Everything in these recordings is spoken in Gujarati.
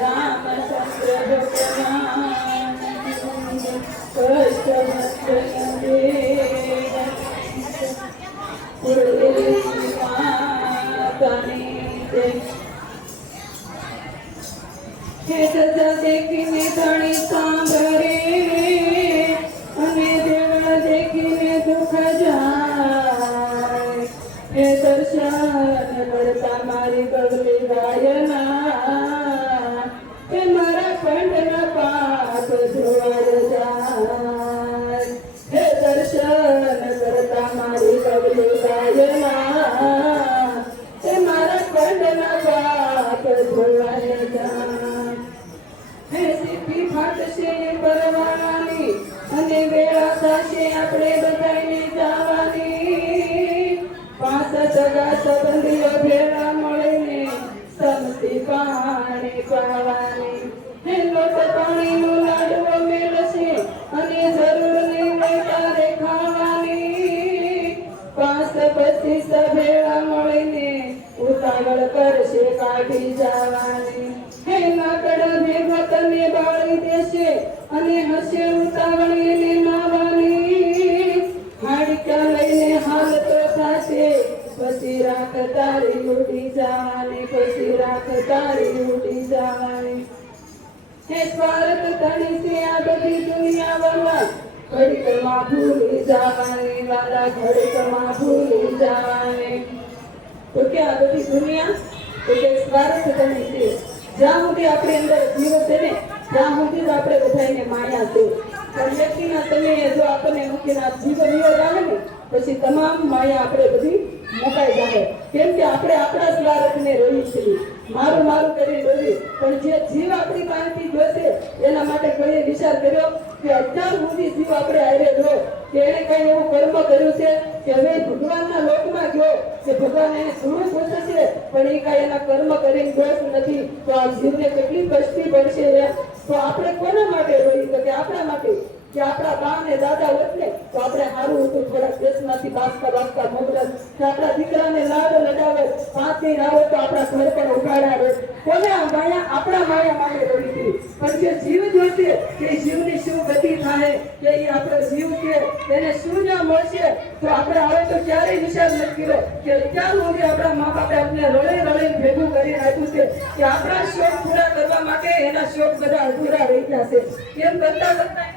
रामचंद्र भगवान देखीने धणी सांभरे अने देवळ देखीने दुख जाय हे दर्शन करता मारी गगली गायना हे मारा पंडना पाप धोवार जाय हे दर्शन करता मारी गगली गायना हे मारा पंडना पाप धोवार जाय हे सिद्धि फाटशे परवानी अने वेळा थशे આપણે બધાને જવાની પાંચ સગા સંબંધીઓ ભેળા મળીને સમસી પાણી પાવાની હે લોટ પાણીનો લાડવો મેળશે અને જરૂર નહીં તારે ખાવાની પાંચ પછી ભેળા મળીને ઉતાવળ કરશે કાઢી જવાની હે લાકડા ભેગા તને બાળી દેશે અને હશે ઉતાવળ એને નાવાની હાડકા લઈને હાલતો થશે પછી રાખ તારી ઉડી જવાની પછી રાખ તારી ઉડી જવાની હે સ્વાર્થ ધણી છે આ બધી દુનિયા વાળા ઘડીકમાં ભૂલી જવાની વાલા ઘડીકમાં ભૂલી જવાની તો કે આ બધી દુનિયા તો કે સ્વાર્થ ધણી છે જ્યાં સુધી આપણી અંદર જીવ છે ને ત્યાં સુધી જ આપણે બધાને માયા છે પણ વ્યક્તિના તમે જો આપણને મૂકીને જીવ વિયોગ આવે ને પછી તમામ માયા આપણે બધી મુકાઈ જાય કેમ કે આપણે આપણા સ્વાર્થને રહી છીએ મારું મારું કરી ડોરી પણ જે જીવ આપણી પાસેથી જોશે એના માટે કોઈએ વિચાર કર્યો કે અત્યાર સુધી જીવ આપણે હારે જો કે એને કઈ એવું કર્મ કર્યું છે કે હવે ભગવાનના લોકમાં ગયો કે ભગવાન એને થોડું પૂછે છે પણ એ કઈ એના કર્મ કરીને દોષ નથી તો આ જીવને કેટલી કષ્ટી પડશે તો આપણે કોના માટે રોઈ તો કે આપણા માટે કે આપણા બા ને દાદા હોત ને તો આપણે સારું હતું થોડા દેશમાંથી બાસકા બાસકા મોકલે કે આપણા દીકરાને લાડ લડાવે 5 દિન આવે તો આપણા ઘર પણ ઉગાડાવે કોને માયા આપણા માયા માટે રોઈ હતી પણ જે જીવ જોશે કે જીવની શું ગતિ થાય કે એ આપણો જીવ કે એને શું ના મળશે તો આપણે હવે તો ક્યારેય વિચાર નથી કર્યો કે ક્યાં સુધી આપણા મા બાપે આપણે રળી ભેગું કરી રાખ્યું છે કે આપણા શોખ પૂરા કરવા માટે એના શોખ બધા અધૂરા રહી ગયા છે કેમ કરતા કરતા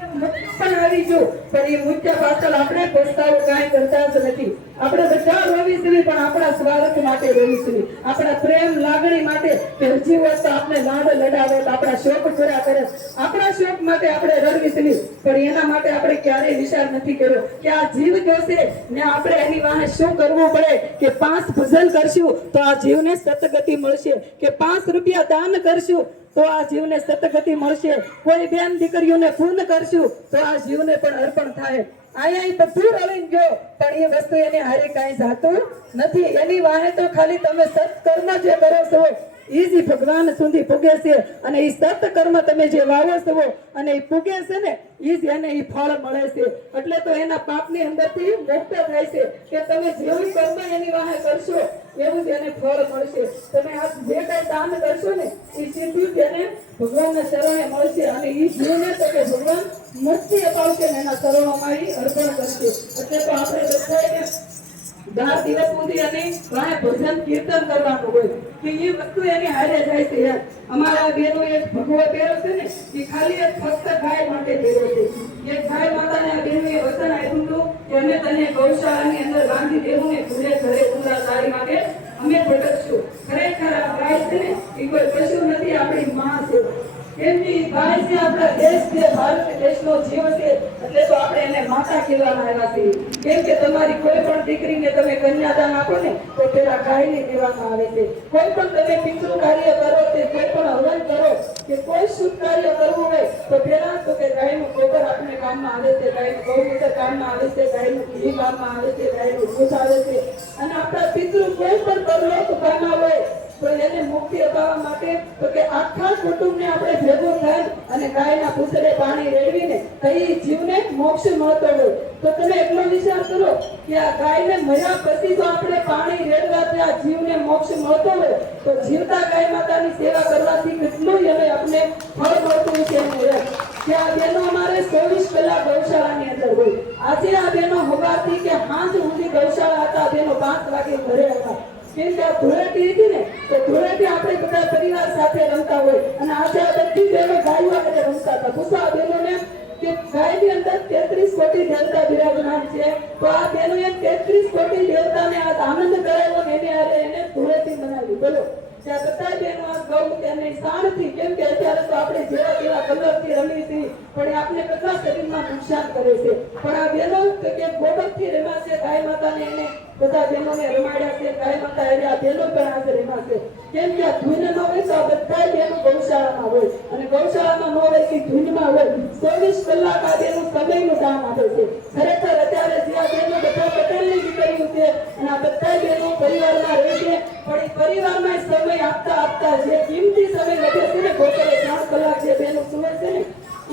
પણ આવી જો પણ એ મુદ્દા પાછળ આપણે પસ્તાવો કાંઈ કરતા જ નથી આપણે બધા રોવી છીએ પણ આપણા સ્વાર્થ માટે રોવી છીએ આપણા પ્રેમ લાગણી માટે કે જીવ તો આપણે લાડ લડાવે તો આપણા શોખ પૂરા કરે આપણા શોખ માટે આપણે રડવી છીએ પણ એના માટે આપણે ક્યારેય વિચાર નથી કર્યો કે આ જીવ જોશે ને આપણે એની વાહે શું કરવું પડે કે 5 ભજન કરશું તો આ જીવને સતગતિ મળશે કે 5 રૂપિયા દાન કરશું તો આ જીવને સતગતિ મળશે કોઈ બેન દીકરીઓને પૂર્ણ કરશું તો આ જીવને પણ અર્પણ થાય અહીંયા બધું રળીને ગયો પણ એ વસ્તુ એને હારે કાંઈ જાતું નથી એની વાહે તો ખાલી તમે સત્કર્મ જે કરો છો એ જ ભગવાન સુધી પૂગે છે અને એ સત્કર્મ તમે જે વાવો છો અને એ પૂગે છે ને એ જ એને એ ફળ મળે છે એટલે તો એના પાપની અંદરથી મુક્ત થાય છે કે તમે જેવું કર્મ એની વાહે કરશો એવું જ એને ફળ મળશે તમે આ જે કઈ દાન કરશો ને એ સીધું જ એને ભગવાનના શરણે મળશે અને એ જીવને તો કે ભગવાન મુક્તિ અપાવશે ને એના શરણોમાં એ અર્પણ કરશે એટલે તો આપણે બધાને 10 દિવસ સુધી અને વાહે ભજન કીર્તન કરવાનું હોય કે એ વસ્તુ એની હારે જાય છે અમારા બેનો એક ભગવો પહેરો છે ને એ ખાલી એક ફક્ત ગાય માટે પહેરો છે એક ગાય માતાને આ બેનોએ વચન આપ્યું હતું કે અમે તને ગૌશાળાની અંદર બાંધી દેવું ને ઘરે ઘરે ઉંદરા તારી માટે અમે ભટકશું ખરેખર આ ગાય છે ને એ કોઈ પશુ નથી આપણી માં છે કેમની ગાય છે આપણા દેશ છે ભારત દેશનો જીવ છે એટલે તો આપણે એને માતા કહેવામાં આવ્યા છીએ કેમ કે તમારી કોઈ પણ દીકરીને તમે કન્યાદાન આપો ને તો પેલા ગાયને દેવામાં આવે છે કોઈ પણ તમે પિતૃ કાર્ય કરો કે કોઈ પણ હવન કરો કે કોઈ શુભ કાર્ય કરવું હોય તો પેલા તો કે ગાયનું ગોબર આપણે કામમાં આવે છે ગાયનું ગૌમૂત્ર કામમાં આવે છે ગાયનું ઘી કામમાં આવે છે ગાયનું દૂધ આવે છે અને આપણા પિતૃ કોઈ પણ પરલોક પામ્યા હોય તો એને મુક્તિ અપાવવા માટે તો કે આખા કુટુંબને આપણે ભેગું થઈ અને ગાયના પૂંછડે પાણી રેડવીને કઈ જીવને મોક્ષ મળતો હોય તો તમે એટલો વિચાર કરો કે આ ગાયને મર્યા પછી તો આપણે પાણી રેડવાથી આ જીવને મોક્ષ મળતો હોય તો જીવતા ગાય માતાની સેવા કરવાથી કેટલું એને આપણે ફળ મળતું છે કે આ બેનો અમારે 24 કલાક ગૌશાળાની અંદર હોય આજે આ બેનો હવારથી કે સાંજ સુધી ગૌશાળા હતા બેનો 5 વાગે ઘરે હતા કેમ કે આ ધૂળેટી હતી ને તો ધૂળેટી આપણે બધા પરિવાર સાથે રમતા હોય અને આજે આ બધી બહેનો ગાયો આગળ રમતા હતા પૂછો આ બહેનોને કે ગાયની અંદર 33 કોટી દેવતા બિરાજમાન છે તો આ બહેનોએ 33 કોટી દેવતાને આ આનંદ કરાવ્યો ને એને ધૂળેટી બનાવી બોલો ત્યાં બધા બહેનો આ ગૌ તેને શાણથી કેમ કે અત્યારે તો આપણે જેવા તેવા કલરથી રમી હતી પણ આપણે કેટલા શરીરમાં નુકસાન કરે છે પણ આ બહેનો કે ગોબરથી રમાશે ગાય માતાને એને બધા બહેનોને રમાડ્યા છે ગાય માતા એટલે આ બહેનો પણ આજે રમાશે કેમ કે આ ધૂન ન હોય તો આ બધા બહેનો ગૌશાળામાં હોય અને ગૌશાળામાં ન હોય કે ધૂનમાં હોય 24 કલાક આ બહેનો સમયનું કામ આપે છે ખરેખર અત્યારે જે આ બહેનો બધા પટેલની દીકરીઓ છે અને આ બધા બહેનો પરિવારમાં રહે છે પણ એ પરિવારમાં સમય આપતા આપતા જે કિંમતી સમય વધે છે ને બપોરે 3 કલાક જે બહેનો સુવે છે ને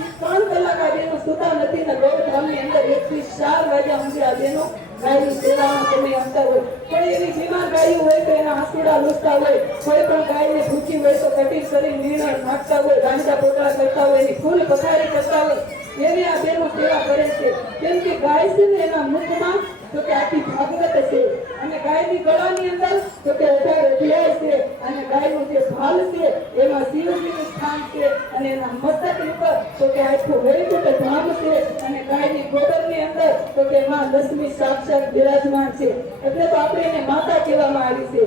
એ 3 કલાક આ બહેનો સુતા નથી ને ગૌધામની અંદર 1 થી 4 વાગ્યા સુધી આ બહેનો ગાયની સેવામાં સમય આપતા હોય કોઈ એવી બીમાર ગાયો હોય તો એના આંસુડા લૂછતા હોય કોઈ પણ ગાયને ભૂખી હોય તો કટિંગ કરી નીણ નાખતા હોય ગાંડા પોટલા કરતા હોય એની ફૂલ પથારી કરતા હોય એવી આ બહેનો સેવા કરે છે કેમ કે ગાય છે ને એના મુખમાં તો કે આખી ભાગવત છે અને ગાયની ગળાની અંદર તો કે 18 અધ્યાય છે અને ગાયનું જે ભાલ છે એમાં શિવજીનું સ્થાન છે અને એના મસ્તક ઉપર તો કે આખું વૈકુંઠ ધામ છે અને ગાયની ગોબરની અંદર તો કે માં લક્ષ્મી સાક્ષાત બિરાજમાન છે એટલે તો આપણે એને માતા કહેવામાં આવી છે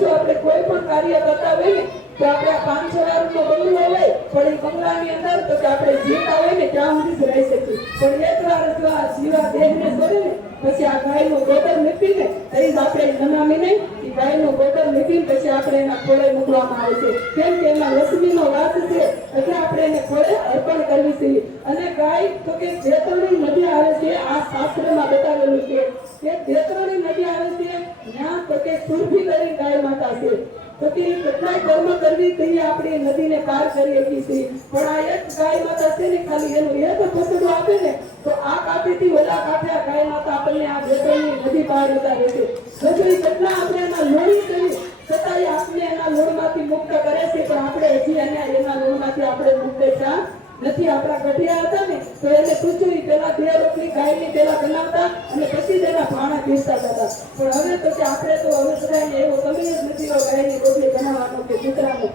જો આપણે કોઈ પણ કાર્ય કરતા હોય ને તો આપણે 500 લાખનો બંગલો હોય પણ એ બંગલાની અંદર તો કે આપણે જીવતા હોય ને ત્યાં સુધી જ રહી શકીએ પણ એકવાર જો આ જીવા દેહને છોડે ને પછી આ ગાયનું ગોબર લીપીને એ જ આપણે નમામીને એ ગાયનું ગોબર લીપીને પછી આપણે એના ખોળે મૂકવામાં આવે છે કેમ કે એમાં લક્ષ્મીનો વાસ છે એટલે આપણે એને ખોળે અર્પણ કરવી જોઈએ અને ગાય તો કે જેતરણી નદી આવે છે આ શાસ્ત્રમાં બતાવેલું છે કે જેતરણી નદી આવે છે ત્યાં તો કે સુરભી કરી ગાય માતા છે તો કે કેટલાય કર્મ કરવી તો આપણે નદીને પાર કરી શકીએ છીએ પણ આ એક ગાય માતા છે ને ખાલી એનું એક પોતડું આપે ને તો આ કાંઠેથી ઓલા કાંઠે આ ગાય માતા આપણને આ જેતરણી નદી પાર ઉતારે છે જો એ કેટલા આપણે એના લોહી કરી છતાંય આપણે એના લોહીમાંથી મુક્ત કરે છે પણ આપણે હજી એના લોહીમાંથી આપણે મુક્ત થયા નથી આપણા ગઢિયા હતા ને તો એને પૂછ્યું પેલા 2 રોટલી ગાયની પેલા બનાવતા અને પછી તેના ભાણા પીસતા હતા પણ હવે તો કે આપણે તો હવે બધાને એવો સમય જ નથી ગાયની રોટલી બનાવવાનો કે કૂતરાનો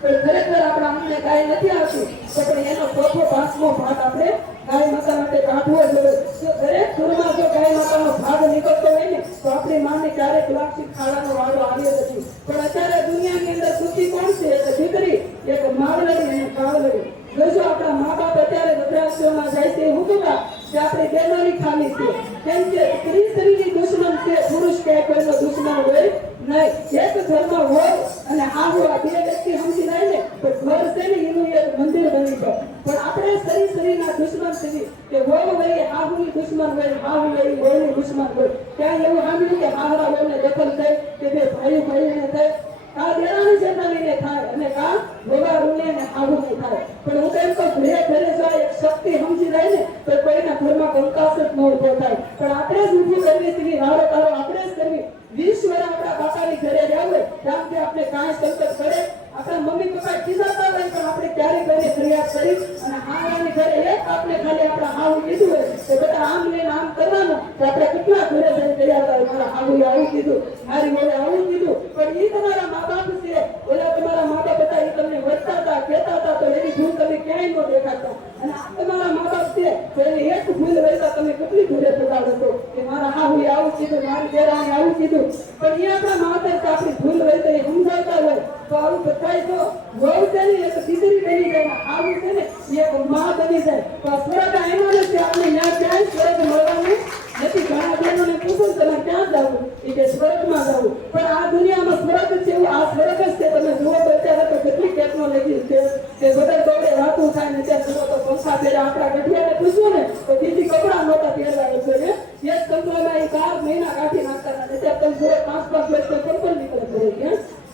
પણ ખરેખર આપણા અમને ગાય નથી આવતી તો પણ એનો ચોથો 5મો ભાગ આપણે ગાય માતા માટે કાઢવો જોઈએ જો દરેક ઘરમાં જો ગાય માતાનો ભાગ નીકળતો હોય ને તો આપણી માને ક્યારેક લાક્ષિક ખાવાનો વાળો આવ્યો નથી પણ અત્યારે દુનિયાની અંદર સુખી કોણ છે એક દીકરી એક માવલડી અને કાવલડી જો આપણા મા બાપ અત્યારે વૃદ્ધાશ્રમમાં જાય છે હું કહું કે આપણે બહેનોની ખામી છે કેમ કે સ્ત્રીની દુશ્મન છે પુરુષ કે કોઈનો દુશ્મન હોય નહીં એક ઘરમાં હોય અને આવું આ 2 વ્યક્તિ સમજી જાય ને તો ઘર છે ને એનું એક મંદિર બની જાય પણ આપણે શરીરના દુશ્મન છે કે વહુ હોય આહુની દુશ્મન હોય આહુ હોય વહુની દુશ્મન હોય ત્યાં એવું સાંભળ્યું કે હાહરા વહુને દખલ થઈ કે બે ભાઈઓને થાય આ દેરાણી જેઠાણીને થાય અને કા વગારુને અને આહુને થાય પણ હું તેમ કહું ઘરે જો એક શક્તિ સમજી જાય ને તો કોઈના ઘરમાં કંકાસ જ ન ઉભો થાય પણ આપણે જ ઊભું કરવી તેવી રાડો તારો આપણે જ કરવી 20 વર્ષ આપણા બાપાની ઘરે રહ્યા હોય ત્યાંથી આપણે કાંઈ સંકટ કરે આપણા મમ્મી પપ્પા કીધાતા હોય પણ આપણે ક્યારે કોઈને ફરિયાદ કરી અને હારાની ઘરે એક આપણે ખાલી આપણા હાવું કીધું હોય તો બધા આમ લઈને આમ કરવાનું તો આપણે કેટલા ઘરે જઈને કર્યા હતા મારા હાવું આવું કીધું મારી મોડે આવું કીધું પણ એ તમારા મા બાપ છે ઓલા તમારા મા બાપ હતા એ તમને વધતા હતા કહેતા હતા તો એની ભૂલ તમે ક્યાંય ન દેખાતા અને આ તમારા મા બાપ છે તો એની એક ભૂલ રહેતા તમે કેટલી ભૂલે પગાડો છો કે મારા હાવું આવું કીધું મારી દેરાણી આવું કીધું પણ એ આપણા માતા આપણી ભૂલ હોય તો એ સમજાવતા હોય તો આવું બધાય તો વહુ છે ને એક દીકરી બની જાય આવું છે ને એક માં બની જાય તો સ્વર્ગ એમાં નથી આપણે ત્યાં ક્યાંય સ્વર્ગ મળવાનું નથી ઘણા બહેનોને પૂછું તમે ક્યાં જવું એ કે સ્વર્ગમાં જવું પણ આ દુનિયામાં સ્વર્ગ છે એવું આ સ્વર્ગ જ છે તમે જુઓ તો અત્યારે તો કેટલી ટેકનોલોજી છે કે બધા દોડે વાતું થાય ને ત્યાં જુઓ તો પંખા પહેલા આપણા ગઢિયાને પૂછ્યું ને તો બીજી કપડા નહોતા પહેરવા છે ને એક કંપનીમાં એ 4 મહિના કાઢી નાખતા હતા ત્યાં તમે જુઓ 5-5 વર્ષ કંપની નીકળે છે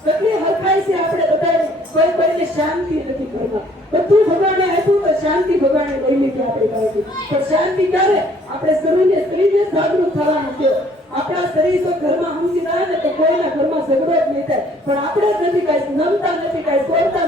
કેટલી થાય છે આપણે બધા કોઈ કોઈને શાંતિ નથી કરતા બધું ભગવાને આપ્યું તો શાંતિ ભગવાને લઈ લીધી આપણે પાસે પણ શાંતિ ક્યારે આપણે શરીરને જાગૃત થવાનું છે આપણા શરીર તો ઘરમાં સમજી જાય ને તો કોઈના ઘરમાં ઝઘડો જ નહીં થાય પણ આપણે જ નથી કાંઈ નમતા નથી કાંઈ છોડતા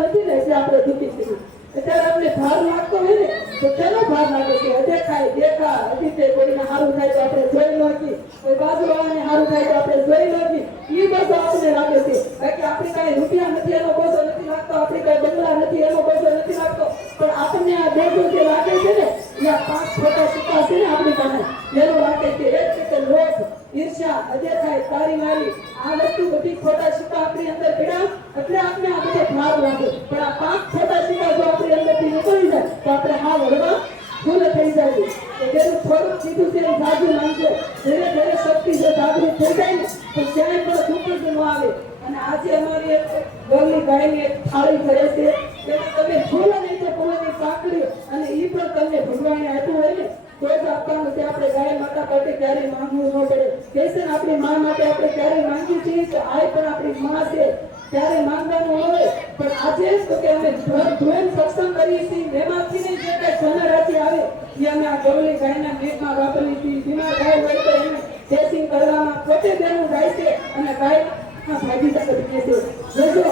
નથી ને એટલે આપણે દુઃખી છીએ અત્યારે આપણે ભાર લાગતો હોય ને તો કેનો ભાર લાગે છે અદેખાય દેખા અતિથે કોઈને સારું થાય તો આપણે જોઈ નથી કોઈ બાજુવાળાને સારું થાય તો આપણે જોઈ નથી એ બધું આપણને લાગે છે બાકી આપણે કાંઈ રૂપિયા નથી એનો બોજો નથી લાગતો આપણે કાંઈ બંગલા નથી એનો બોજો નથી લાગતો પણ આપણને આ બોજો જે લાગે છે ને એ આ 5 ખોટા સિક્કા છે ને આપણી પાસે એનો લાગે છે એક છે કે લોભ ઈર્ષ્યા અદેખાય તારી મારી આ વસ્તુ બધી ખોટા સિક્કા આપણી અંદર પડ્યા એટલે આપણે આ બધો ભાર લાગે પણ આ 5 ખોટા સિક્કા જો આપણી અંદરથી નીકળી જાય તો આપણે હા વળવા ફૂલ થઈ જાય તો જેનું થોડું કીધું છે એ જાજુ માંગજો ધીરે ધીરે શક્તિ જો જાગૃત થઈ જાય ને તો ક્યાંય પણ દુઃખ જ ન આવે અને આજે અમારી એક ગૌરી ગાયની એક થાળી કરે છે એમાં તમે ફૂલ નહીં તો ફૂલની પાકડી અને એ પણ તમને ભગવાને આપ્યું હોય ને તો જ આપવાનું છે આપણે ગાય માતા માટે ક્યારેય માંગવું ન પડે કહેશે ને આપણી મા માટે આપણે ક્યારેય માંગીએ છીએ તો આ પણ આપણી મા છે ત્યારે માંગવાનું હોય પણ આજે તો કે અમે ધોઈને સત્સંગ કરીએ છીએ એમાંથી નહીં જે કઈ ધનરાશિ આવે એ અમે આ ગૌરી ગાયના મેઘમાં વાપરીએ છીએ બીમાર ગાય હોય તો એને ટેસ્ટિંગ કરવામાં પોતે તેનું ગાય છે અને ગાય ભાગીદાર બને છે જોજો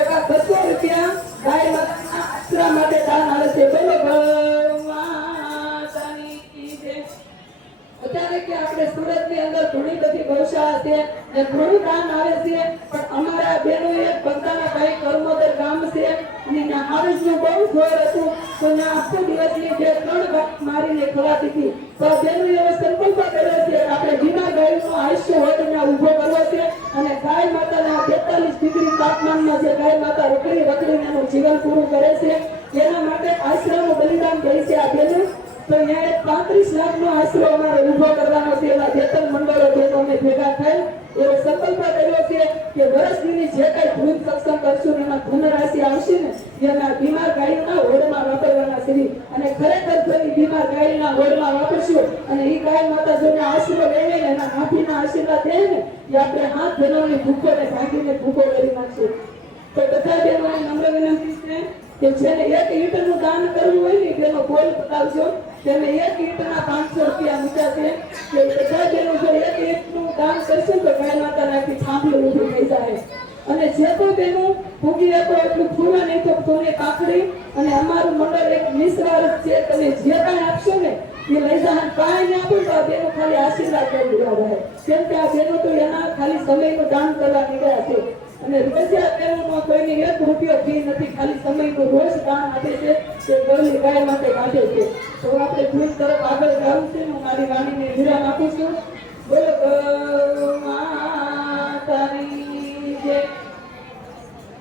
એવા 200 રૂપિયા ગાય માતાના આશ્રમ માટે દાન આવે છે બોલો ભગવાનની કી જય અત્યારે કે આપણે સુરતની અંદર ઘણી બધી ગૌશાળા છે ને ઘણું દાન આવે છે પણ અમારા બહેનોએ બંધાના ભાઈ કર્મોદર ગામ છે અને હારસનું બહુ જોર હતું તો ને આખો દિવસની 2-3 વાત મારીને ખવાતી હતી તો બહેનોએ એવો સંકલ્પ કર્યો છે આપણે બીમાર ગાયનું આયુષ્ય હોય એને ઊભો કરવો છે અને ગાય માતાના 42 ડિગ્રી તાપમાનમાં જે ગાય માતા રખડીને એનું જીવન પૂરું કરે છે એના માટે આશ્રમનું બલિદાન દે છે આ બહેનો તો અહીંયા 35 લાખનો આશરો અમારે ઊભો કરવાનો છે એવા વેતન મંડળો બહેનો અમે ભેગા થઈ એવો સંકલ્પ કર્યો છે કે વર્ષની જે કઈ ભૂલ સત્સંગ કરશું એમાં ધનરાશિ આવશે ને એના બીમાર ગાયોના હોડમાં વાપરવાના છે અને ખરેખર જો એ બીમાર ગાયના હોડમાં વાપરશું અને એ ગાય માતા જોને આશરો લેવે ને એના હાથીના આશીર્વાદ દે ને એ આપણે હાથ બહેનોની ભૂખોને ભાગીને ભૂખો કરી નાખશું તો બધા બહેનોને નમ્ર વિનંતી છે કે જેને 1 ઈંટનું દાન કરવું હોય ને તેનો બોલ બતાવજો તેને 1 ઈંટના 500 રૂપિયા મૂક્યા છે કે બધા બહેનો જો 1 ઈંટનું દાન કરશે તો ગાય માતાને આખી થાંભલી ઊભી થઈ જાય અને જે કોઈ બહેનો ભૂગી આપો એટલું ફૂલા નહીં તો તોને કાકડી અને અમારું મંડળ એક નિસ્વાર્થ છે તમે જે કાંઈ આપશો ને એ લઈ જાય કાંઈ નહીં આપો તો આ બહેનો ખાલી આશીર્વાદ કરી દેવા રહે કેમ કે આ બહેનો તો એના ખાલી સમયનું દાન કરવા નીકળ્યા છે અને રોજિયા બહેનોમાં કોઈને 1 રૂપિયો ફી નથી ખાલી સમયનું રોજ દાન આપે છે તે ગૌરી ગાય માટે કાઢે છે તો આપણે ભૂલ તરફ આગળ જવું છે હું મારી વાણીને વિરામ આપું છું બોલો ગૌ માતાની જય